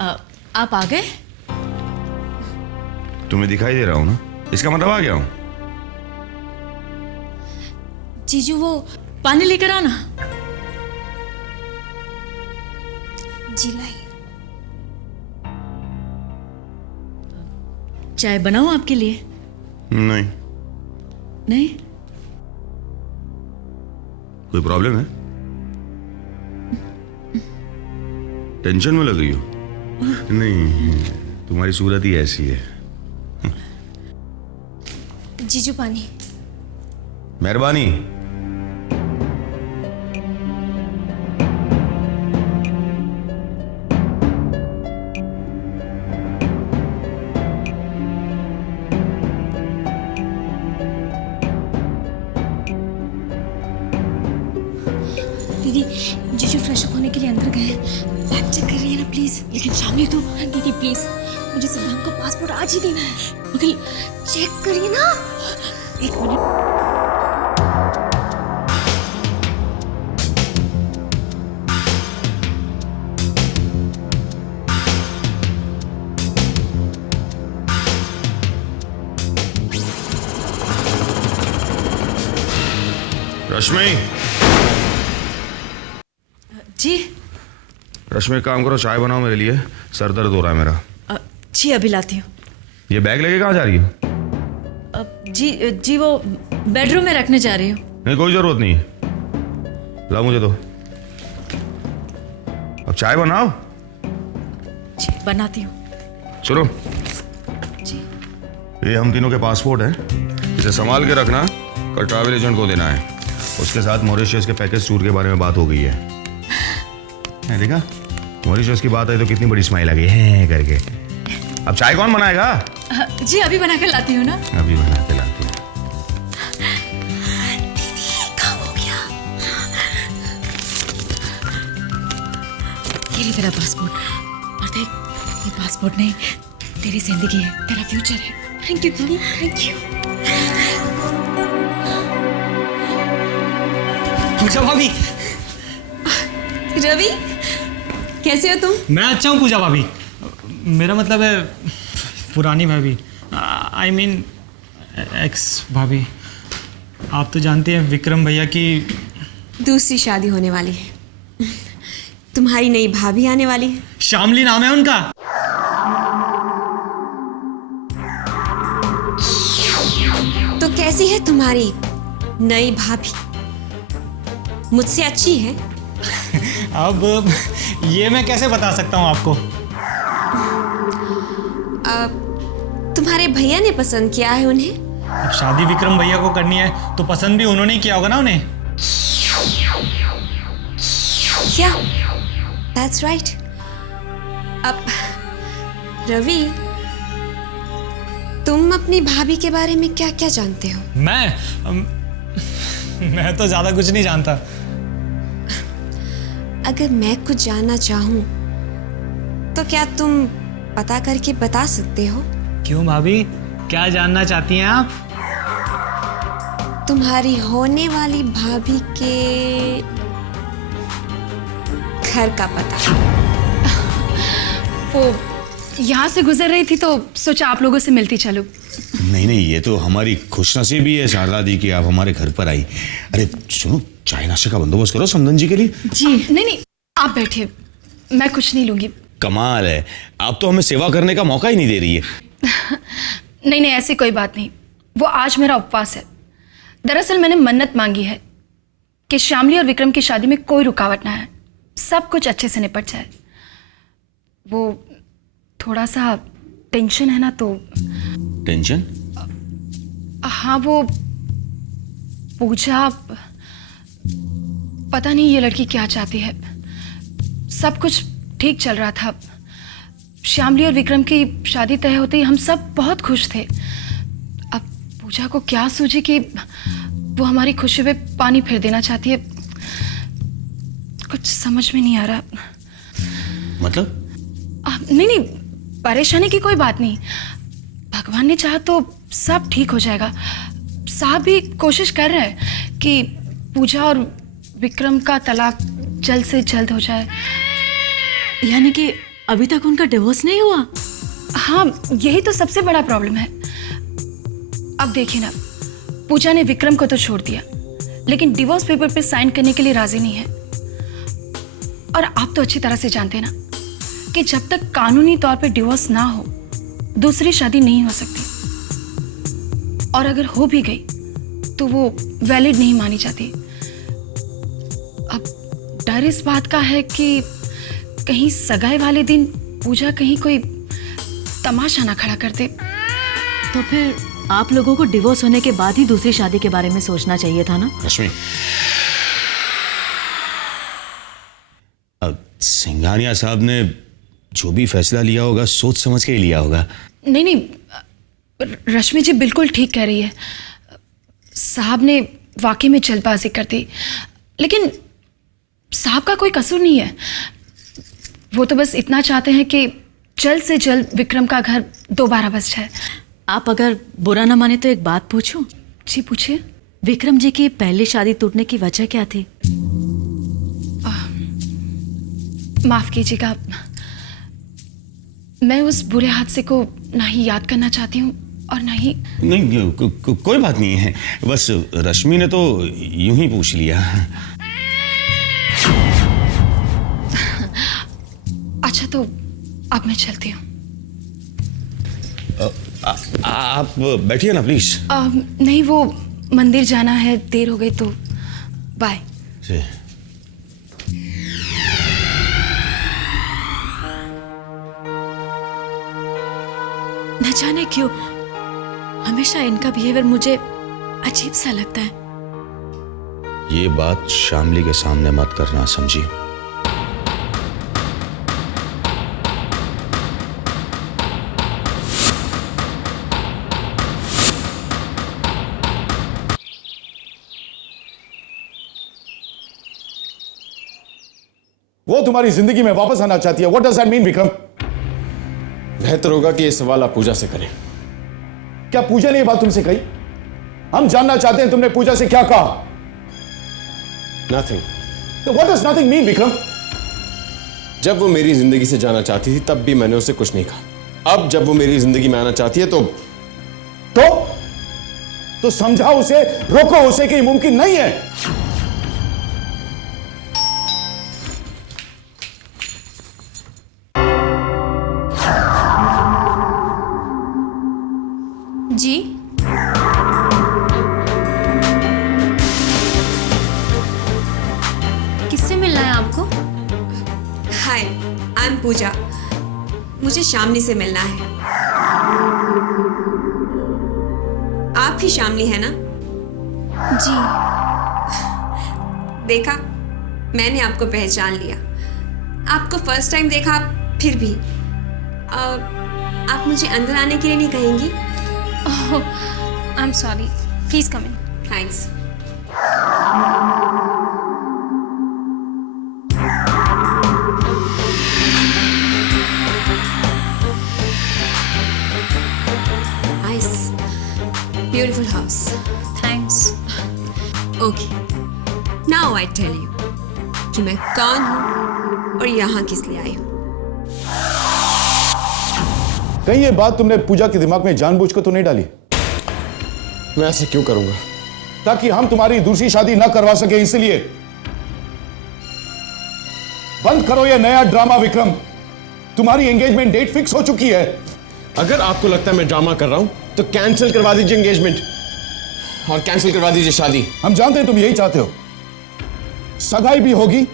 आप आ गए? तुम्हें दिखाई दे रहा हूँ ना, इसका मतलब आ गया हूँ। जीजू वो पानी लेकर आना। जी लाई। चाय बनाऊं आपके लिए? नहीं। नहीं? कोई प्रॉब्लम है? टेंशन में लग रही हो? नहीं, तुम्हारी सूरत ही ऐसी है। जीजू पानी। मेहरबानी। दीदी, जीजू फ्रेश अप होने के लिए अंदर गए हैं। बैग चेक कर रही है ना प्लीज। लेकिन शामिनी तो दीदी प्लीज, मुझे सिद्धांत को पासपोर्ट आज ही देना है। मगर चेक करिए ना। एक मिनट। रश्मि, जी। रश्मि एक काम करो, चाय बनाओ मेरे लिए, सर दर्द हो रहा है मेरा। जी अभी लाती हूँ। ये बैग लेके कहाँ जा रही हो? जी वो बेडरूम में रखने जा रही हूँ। नहीं, कोई जरूरत नहीं है, लाओ मुझे तो। अब चाय बनाओ। जी बनाती हूँ। सुनो, जी। ये हम तीनों के पासपोर्ट हैं, इसे संभाल के रखना, कल ट्रैवल एजेंट को देना है। उसके साथ मॉरिशस के पैकेज टूर के बारे में बात हो गई है। देखा, मॉरिशस की बात आई तो कितनी बड़ी स्माइल आ गई है करके। अब चाय कौन बनाएगा? जी अभी बना कर लाती हूँ ना। अभी बना के लाती हूँ। काम हो गया। ये ले तेरा पासपोर्ट। और देख, ये पासपोर्ट नहीं, तेरी जिंदगी है, तेरा फ्यूचर है। थैंक यू दीदी, थैंक यू। पूजा भाभी। रवि, कैसे हो तुम? मैं अच्छा हूँ पूजा भाभी। मेरा मतलब है पुरानी भाभी, आई मीन एक्स भाभी। आप तो जानते हैं विक्रम भैया की दूसरी शादी होने वाली है। तुम्हारी नई भाभी आने वाली है। श्यामली नाम है उनका। तो कैसी है तुम्हारी नई भाभी? मुझसे अच्छी है? अब ये मैं कैसे बता सकता हूँ आपको? तुम्हारे भैया ने पसंद किया है उन्हें? अब शादी विक्रम भैया को करनी है तो पसंद भी उन्होंने ही किया होगा ना उन्हें। क्या? That's right. अब रवि, तुम अपनी भाभी के बारे में क्या क्या जानते हो? मैं तो ज्यादा कुछ नहीं जानता। अगर मैं कुछ जानना चाहूँ तो क्या तुम पता करके बता सकते हो? क्यों भाभी, क्या जानना चाहती हैं आप? तुम्हारी होने वाली भाभी के घर का पता। वो यहाँ से गुजर रही थी तो सोचा आप लोगों से मिलती चलो। नहीं नहीं, ये तो हमारी खुशनसीबी है शारदा दी कि आप हमारे घर पर आई। अरे सुनो, चाय नाश्ते का बंदोबस्त करो समदन जी के लिए। जी नहीं, आप बैठिए, मैं कुछ नहीं लूंगी। कमाल है, आप तो हमें सेवा करने का मौका ही नहीं दे रही है। नहीं, ऐसी कोई बात नहीं। वो आज मेरा उपवास है। दरअसल मैंने मन्नत मांगी है कि श्यामली और विक्रम की शादी में कोई रुकावट ना है, सब कुछ अच्छे से निपट जाए। वो थोड़ा सा टेंशन है ना, तो टेंशन? हाँ, वो पूजा, पता नहीं ये लड़की क्या चाहती है। सब कुछ ठीक चल रहा था, श्यामली और विक्रम की शादी तय होते ही हम सब बहुत खुश थे। अब पूजा को क्या सूझी कि वो हमारी खुशी पे पानी फेर देना चाहती है। कुछ समझ में नहीं आ रहा। मतलब? नहीं, परेशानी की कोई बात नहीं। भगवान ने चाहा तो सब ठीक हो जाएगा। साहब भी कोशिश कर रहे हैं कि पूजा और विक्रम का तलाक जल्द से जल्द हो जाए। यानी कि अभी तक उनका डिवोर्स नहीं हुआ? हाँ, यही तो सबसे बड़ा प्रॉब्लम है। अब देखिए ना, पूजा ने विक्रम को तो छोड़ दिया, लेकिन डिवोर्स पेपर पे साइन करने के लिए राजी नहीं है। और आप तो अच्छी तरह से जानते हैं ना कि जब तक कानूनी तौर पे डिवोर्स ना हो, दूसरी शादी नहीं हो सकती। और अगर हो भी गई तो वो वैलिड नहीं मानी जाती। अब डर इस बात का है कि कहीं सगाई वाले दिन पूजा कहीं कोई तमाशा ना खड़ा कर दे। तो फिर आप लोगों को डिवोर्स होने के बाद ही दूसरी शादी के बारे में सोचना चाहिए था ना? रश्मि, अब सिंघानिया साहब ने जो भी फैसला लिया होगा सोच समझ के ही लिया होगा। नहीं नहीं, रश्मि जी बिल्कुल ठीक कह रही है। साहब ने वाकई में जल्दबाजी कर दी, लेकिन साहब का कोई कसूर नहीं है। वो तो बस इतना चाहते हैं कि जल्द से जल्द विक्रम का घर दोबारा बस जाए। आप अगर बुरा ना माने तो एक बात पूछूं? जी पूछिए। विक्रम जी की पहली शादी टूटने की वजह क्या थी? माफ कीजिएगा, मैं उस बुरे हादसे को ना ही याद करना चाहती हूँ और ना ही। नहीं, कोई बात नहीं है, बस रश्मि ने तो यूं ही पूछ लिया। अच्छा, तो अब मैं चलती हूँ। आप बैठिए ना प्लीज। नहीं, वो मंदिर जाना है, देर हो गई तो बाय। न जाने क्यों हमेशा इनका बिहेवियर मुझे अजीब सा लगता है। ये बात शामली के सामने मत करना, समझी? वो तुम्हारी जिंदगी में वापस आना चाहती है। What does that mean, Vikram? बेहतर होगा कि ये सवाल आप पूजा से करें। क्या पूजा ने ये बात तुमसे कही? हम जानना चाहते हैं तुमने पूजा से क्या कहा। Nothing. तो what does nothing mean, Vikram? जब वो मेरी जिंदगी से जाना चाहती थी तब भी मैंने उसे कुछ नहीं कहा। अब जब वो मेरी जिंदगी में आना चाहती है तो समझाओ उसे, रोको उसे कि ये मुमकिन नहीं है। जी किससे मिलना है आपको? हाय, आई एम पूजा। मुझे शामली से मिलना है। आप ही शामली है ना? जी। देखा, मैंने आपको पहचान लिया। आपको फर्स्ट टाइम देखा, फिर भी आप मुझे अंदर आने के लिए नहीं कहेंगी? I am sorry, please come in. Thanks. Nice, beautiful house. Thanks. Okay, now I tell you कि मैं कौन हूँ और यहाँ किस लिए आई हूँ। कहीं ये बात तुमने पूजा के दिमाग में जानबूझ कर तो नहीं डाली? मैं ऐसा क्यों करूंगा? ताकि हम तुम्हारी दूसरी शादी ना करवा सके, इसलिए। बंद करो ये नया ड्रामा विक्रम। तुम्हारी एंगेजमेंट डेट फिक्स हो चुकी है। अगर आपको लगता है मैं ड्रामा कर रहा हूं तो कैंसिल करवा दीजिए एंगेजमेंट और कैंसिल करवा दीजिए शादी। हम जानते हैं तुम यही चाहते हो। सगाई भी होगी,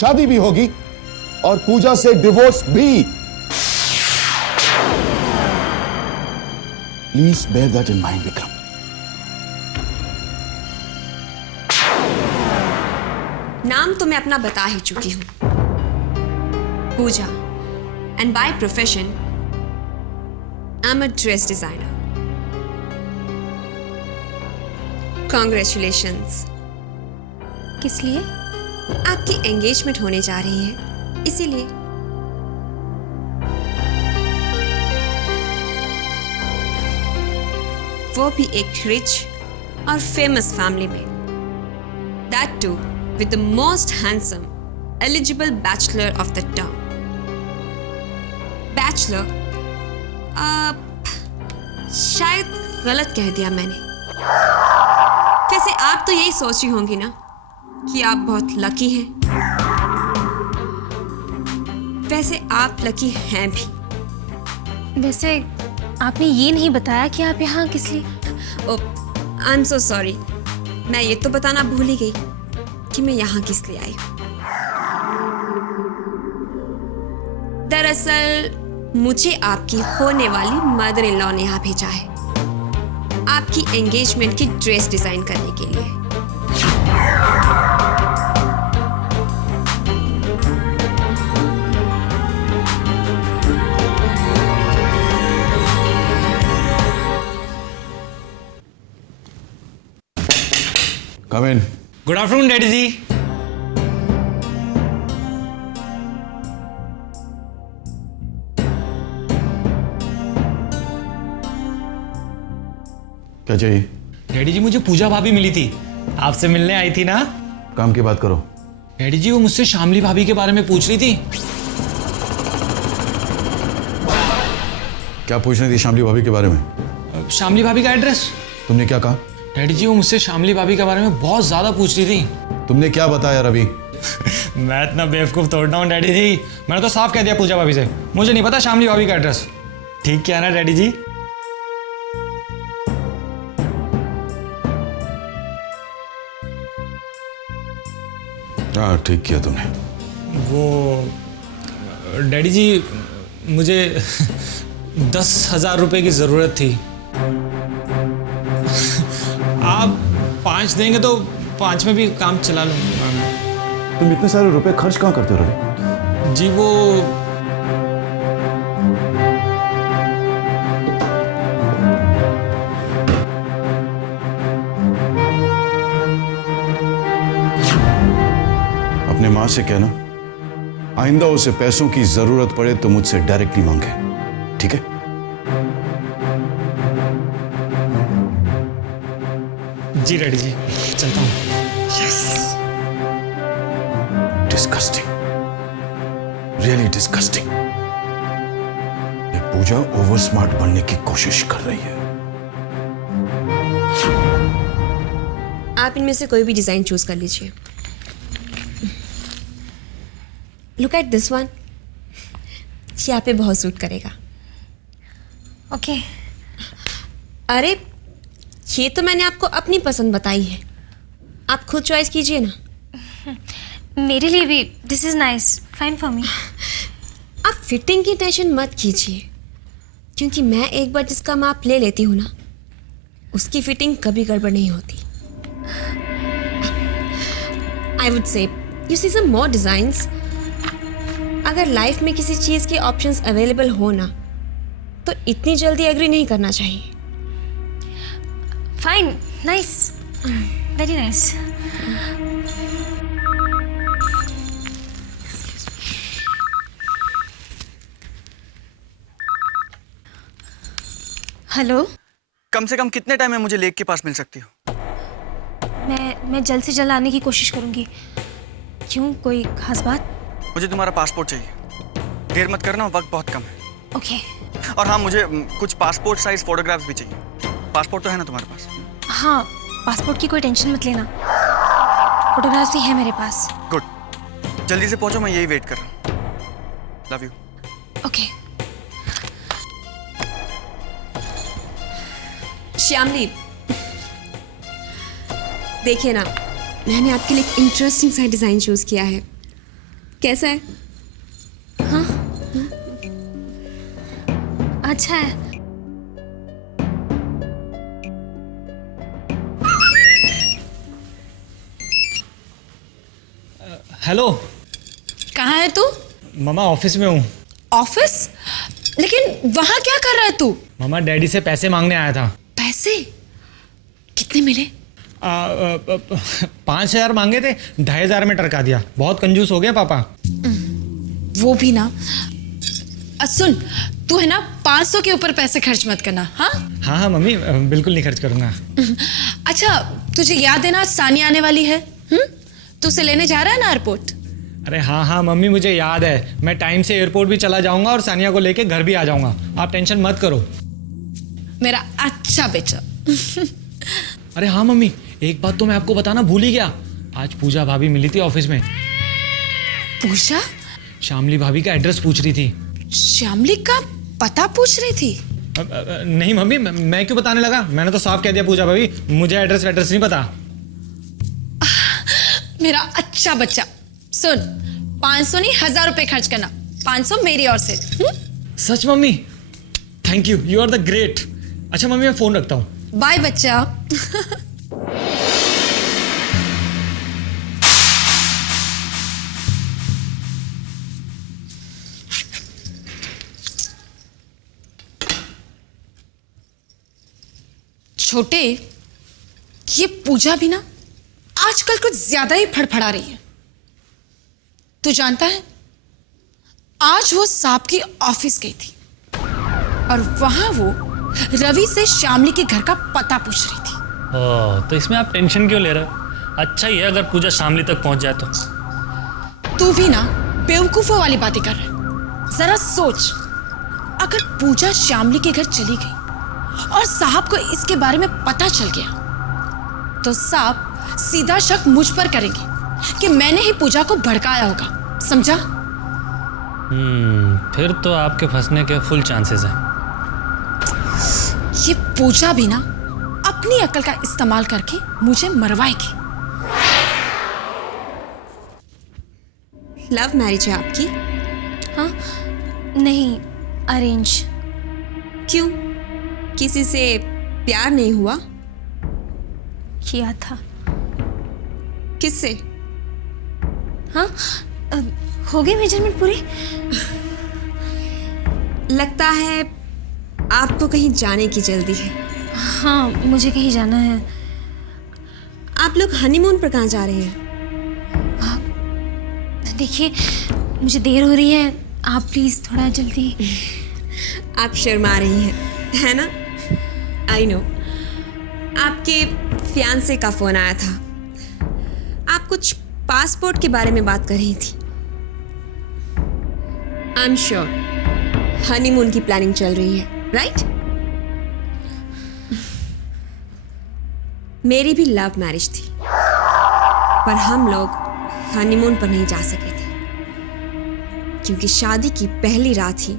शादी भी होगी और पूजा से डिवोर्स भी। Please bear that in mind Vikram. नाम तो मैं अपना बता ही चुकी हूँ, Pooja, and by profession I am a dress designer. Congratulations. किस लिए? आपकी एंगेजमेंट होने जा रही है, इसीलिए। वो भी एक रिच और फेमस फैमिली में, that too with the most handsome, eligible bachelor of the town. Bachelor. शायद गलत कह दिया मैंने। वैसे आप तो यही सोच रही होंगी ना कि आप बहुत लकी हैं। वैसे आप लकी हैं भी। वैसे आपने ये नहीं बताया कि आप यहाँ किस लिए? आई एम सो सॉरी, मैं ये तो बताना भूल ही गई कि मैं यहाँ किस लिए आई हूँ। दरअसल मुझे आपकी होने वाली मदर इन लॉ ने यहाँ भेजा है आपकी एंगेजमेंट की ड्रेस डिजाइन करने के लिए। कम इन। गुड आफ्टरनून डैडी जी। क्या चाहिए? डैडी जी मुझे पूजा भाभी मिली थी, आपसे मिलने आई थी ना। काम की बात करो। डैडी जी वो मुझसे शामली भाभी के बारे में पूछ रही थी। क्या पूछ रही थी शामली भाभी के बारे में? शामली भाभी का एड्रेस। तुमने क्या कहा? डैडी जी वो मुझसे शामली भाभी के बारे में बहुत ज्यादा पूछ रही थी। तुमने क्या बताया रवि? मैं इतना बेवकूफ तोड़ना हूँ डैडी जी, मैंने तो साफ कह दिया पूजा भाभी से मुझे नहीं पता शामली भाभी का एड्रेस। ठीक क्या ना डैडी जी? हाँ ठीक किया तुमने। वो डैडी जी मुझे 10,000 रुपए की जरूरत थी। आप 5 देंगे तो 5 में भी काम चला लूंगा। तुम इतने सारे रुपए खर्च कहाँ करते हो रवि? जी वो अपने माँ से कहना आइंदा उसे पैसों की जरूरत पड़े तो मुझसे डायरेक्टली मांगे, ठीक है? जी डैडी जी चलता हूँ। Disgusting, really disgusting. ये पूजा ओवर स्मार्ट बनने की कोशिश कर रही है। आप इनमें से कोई भी डिजाइन चूज कर लीजिए। लुक एट दिस वन, ये आप पे बहुत सूट करेगा। ओके। अरे ये तो मैंने आपको अपनी पसंद बताई है, आप खुद चॉइस कीजिए ना। मेरे लिए भी this is nice, fine for me. आप फिटिंग की टेंशन मत कीजिए, क्योंकि मैं एक बार जिसका माप ले लेती हूँ ना, उसकी फिटिंग कभी गड़बड़ नहीं होती। I would say you see some more designs. अगर लाइफ में किसी चीज के ऑप्शंस अवेलेबल हो ना, तो इतनी जल्दी एग्री नहीं करना चाहिए। Fine, nice, very nice. Hello. कम से कम कितने टाइम में मुझे लेक के पास मिल सकती हो? मैं जल्द से जल्द आने की कोशिश करूंगी। क्यों, कोई खास बात? मुझे तुम्हारा पासपोर्ट चाहिए, देर मत करना, वक्त बहुत कम है। ओके। और हाँ, मुझे कुछ पासपोर्ट साइज फोटोग्राफ्स भी चाहिए। पासपोर्ट तो है ना तुम्हारे पास? हाँ, पासपोर्ट की कोई टेंशन मत लेना, फोटोग्राफ्स भी है मेरे पास। गुड, जल्दी से पहुंचो, मैं यही वेट कर रहा हूँ। Love you. ओके। श्यामली, देखिए ना, मैंने आपके लिए एक इंटरेस्टिंग सा डिजाइन चूज किया है। कैसा है? हाँ, अच्छा है। हेलो। कहाँ है तू? मामा ऑफिस में हूँ। ऑफिस? लेकिन वहां क्या कर रहा है तू? मामा डैडी से पैसे मांगने आया था। पैसे? कितने मिले? 5,000 मांगे थे, 2,500 में टरका दिया। बहुत कंजूस हो गया पापा। वो भी ना। सुन, तू है ना 500 के ऊपर पैसे खर्च मत करना। हाँ हाँ मम्मी, बिल्कुल नहीं खर्च करूंगा। अच्छा, तुझे याद है ना सानिया आने वाली है? तू उसे लेने जा रहा है ना एयरपोर्ट? अरे हाँ हाँ मम्मी, मुझे याद है। मैं टाइम से एयरपोर्ट भी चला जाऊंगा और सानिया को लेके घर भी आ जाऊंगा। आप टेंशन मत करो। मेरा अच्छा बेटा। अरे हाँ मम्मी, एक बात तो मैं आपको बताना भूल ही गया। आज पूजा भाभी मिली थी ऑफिस में। पूजा? श्यामली भाभी का एड्रेस पूछ रही थी। श्यामली का पता पूछ रही थी? नहीं मम्मी, मैं क्यों बताने लगा? मैंने तो साफ कह दिया पूजा भाभी, मुझे एड्रेस नहीं पता। मेरा अच्छा बच्चा। सुन, 500 नहीं 1000 रुपए खर्च करना। 500 मेरी ओर से। सच mummy? Thank you are the great. अच्छा मम्मी, मैं फोन रखता हूँ। बाय बच्चा। छोटे, ये पूजा भी ना आजकल कुछ ज्यादा ही फड़फड़ा रही है। तू जानता है, आज वो सांप की ऑफिस गई थी और वहां वो रवि से श्यामली के घर का पता पूछ रही थी। ओह, तो इसमें आप टेंशन क्यों ले रहे हो? अच्छा ही है अगर पूजा शामली तक पहुंच जाए तो। तू भी ना बेवकूफों वाली बातें कर रहा है। जरा सोच, अगर पूजा श्यामली के घर चली गई और साहब को इसके बारे में पता चल गया तो साहब सीधा शक मुझ पर करेंगे कि मैंने ही पूजा को भड़काया होगा। समझा? फिर तो आपके फंसने के फुल चांसेस हैं। ये पूजा भी ना अपनी अकल का इस्तेमाल करके मुझे मरवाएगी। लव मैरिज है आपकी? हाँ, नहीं, अरेंज। क्यों, किसी से प्यार नहीं हुआ? किया था। किससे? हाँ, हो गई मेजरमेंट पूरी। लगता है आपको कहीं जाने की जल्दी है। हाँ, मुझे कहीं जाना है। आप लोग हनीमून पर कहाँ जा रहे हैं? देखिए, मुझे देर हो रही है, आप प्लीज थोड़ा जल्दी। आप शर्मा रही हैं, है ना? I know. आपके फियांसे का फोन आया था। आप कुछ पासपोर्ट के बारे में बात कर रही थी। आई एम श्योर हनीमून की प्लानिंग चल रही है, राइट? मेरी भी लव मैरिज थी, पर हम लोग हनीमून पर नहीं जा सके थे क्योंकि शादी की पहली रात ही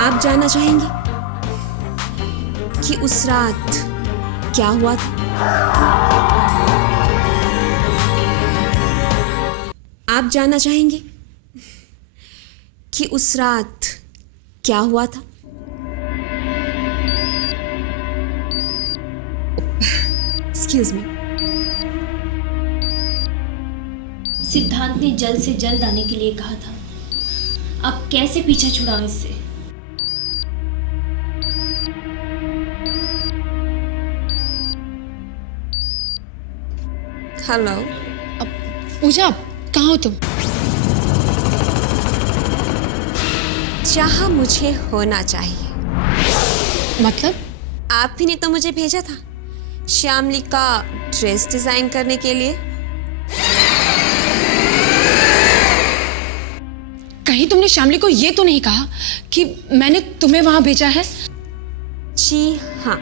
आप जानना चाहेंगे कि उस रात क्या हुआ था? आप जानना चाहेंगे कि उस रात क्या हुआ था? Excuse me. सिद्धांत ने जल्द से जल्द आने के लिए कहा था। अब कैसे पीछा छुड़ाऊं इससे? हेलो। पूजा, कहाँ हो तुम? जहां मुझे होना चाहिए। मतलब? आप ही ने तो मुझे भेजा था श्यामली का ड्रेस डिजाइन करने के लिए। कहीं तुमने श्यामली को ये तो नहीं कहा कि मैंने तुम्हें वहां भेजा है? जी हाँ।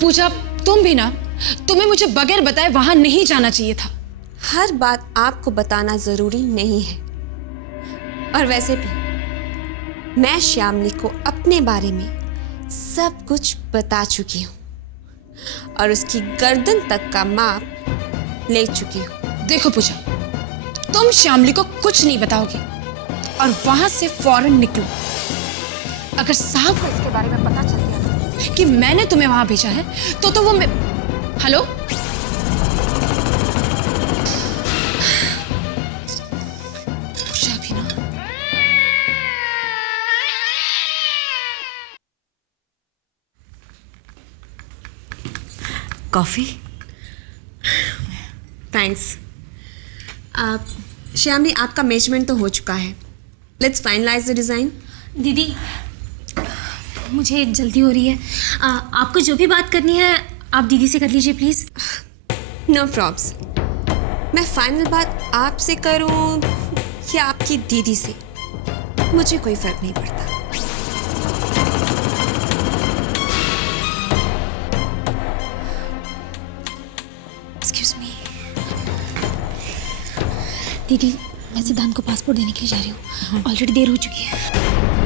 पूजा, तुम भी ना, तुम्हें मुझे बगैर बताए वहां नहीं जाना चाहिए था। हर बात आपको बताना जरूरी नहीं है। और वैसे भी मैं श्यामली को अपने बारे में सब कुछ बता चुकी हूं और उसकी गर्दन तक का माप ले चुकी हूं। देखो पूजा, तुम श्यामली को कुछ नहीं बताओगी और वहां से फौरन निकलो। अगर साहब को इसके बारे में पता चल गया कि मैंने तुम्हें वहां भेजा है तो वो हेलो? पूजा भी ना। कॉफी? थैंक्स। श्यामली, आपका मेजरमेंट तो हो चुका है। Let's finalise the design. दीदी, मुझे जल्दी हो रही है। आपको जो भी बात करनी है आप दीदी से कर लीजिए प्लीज़। नो प्रॉब्स। मैं फाइनल बात आपसे करूं या आपकी दीदी से, मुझे कोई फर्क नहीं पड़ता। एक्सक्यूज मी दीदी, मैं सिद्धांत को पासपोर्ट देने के लिए जा रही हूँ। ऑलरेडी देर हो चुकी है।